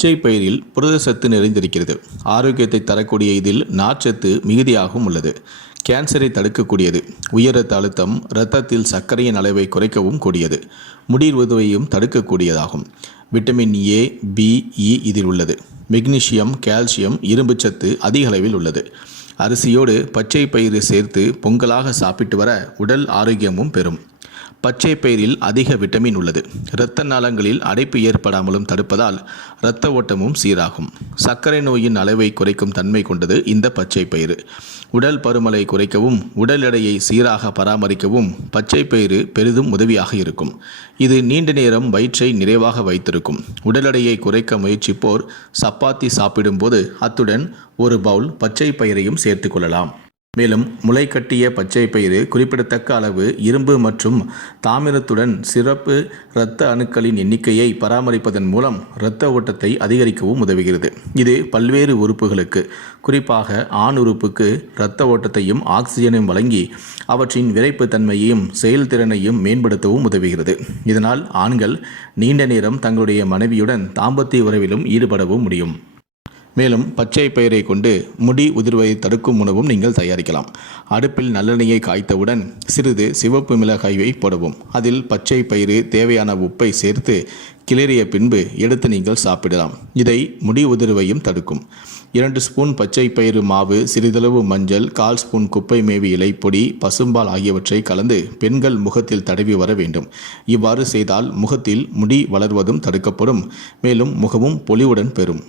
பச்சை பயிரில் புரத சத்து நிறைந்திருக்கிறது. ஆரோக்கியத்தை தரக்கூடிய இதில் நார்ச்சத்து மிகுதியாகவும் உள்ளது. கேன்சரை தடுக்கக்கூடியது. உயர் ரத்த அழுத்தம் இரத்தத்தில் சர்க்கரையின் அளவை குறைக்கவும் கூடியது. முடிர் உதவையும் தடுக்கக்கூடியதாகும். விட்டமின் ஏ பி இ இதில் உள்ளது. மெக்னீசியம் கால்சியம் இரும்புச்சத்து அதிக அளவில் உள்ளது. அரிசியோடு பச்சை பயிறு சேர்த்து பொங்கலாக சாப்பிட்டு வர உடல் ஆரோக்கியமும் பெறும். பச்சை பயிரில் அதிக விட்டமின் உள்ளது. இரத்த நாளங்களில் அடைப்பு ஏற்படாமலும் தடுப்பதால் இரத்த ஓட்டமும் சீராகும். சர்க்கரை நோயின் அளவை குறைக்கும் தன்மை கொண்டது இந்த பச்சை பயிறு. உடல் பருமலை குறைக்கவும் உடல் எடையை சீராக பராமரிக்கவும் பச்சை பயிறு பெரிதும் உதவியாக இருக்கும். இது நீண்ட நேரம் வயிற்றை நிறைவாக வைத்திருக்கும். உடல் எடையை குறைக்க முயற்சிப்போர் சப்பாத்தி சாப்பிடும்போது அத்துடன் ஒரு பவுல் பச்சை பயிரையும் சேர்த்துக்கொள்ளலாம் மேலும் முளைக்கட்டிய பச்சை பயிறு குறிப்பிடத்தக்க அளவு இரும்பு மற்றும் தாமிரத்துடன் சிறப்பு இரத்த அணுக்களின் எண்ணிக்கையை பராமரிப்பதன் மூலம் இரத்த ஓட்டத்தை அதிகரிக்கவும் உதவுகிறது. இது பல்வேறு உறுப்புகளுக்கு குறிப்பாக ஆண் உறுப்புக்கு இரத்த ஓட்டத்தையும் ஆக்சிஜனையும் வழங்கி அவற்றின் விரைப்புத்தன்மையையும் செயல்திறனையும் மேம்படுத்தவும் உதவுகிறது. இதனால் ஆண்கள் நீண்ட நேரம் தங்களுடைய மனைவியுடன் தாம்பத்திய உறவிலும் ஈடுபடவும் முடியும். மேலும் பச்சை பயிரை கொண்டு முடி உதிர்வை தடுக்கும் உணவும் நீங்கள் தயாரிக்கலாம். அடுப்பில் நல்லெண்ணெயை காய்த்தவுடன் சிறிது சிவப்பு மிளகாயை போடவும். அதில் பச்சை பயிறு தேவையான உப்பை சேர்த்து கிளறிய பின்பு எடுத்து நீங்கள் சாப்பிடலாம். இதை முடி உதிர்வையும் தடுக்கும். இரண்டு ஸ்பூன் பச்சை பயிறு மாவு சிறிதளவு மஞ்சள் கால் ஸ்பூன் குப்பை மேவி இலை பொடி பசும்பால் ஆகியவற்றை கலந்து பெண்கள் முகத்தில் தடவி வர வேண்டும். இவ்வாறு செய்தால் முகத்தில் முடி வளர்வதும் தடுக்கப்படும். மேலும் முகமும் பொலிவுடன் பெறும்.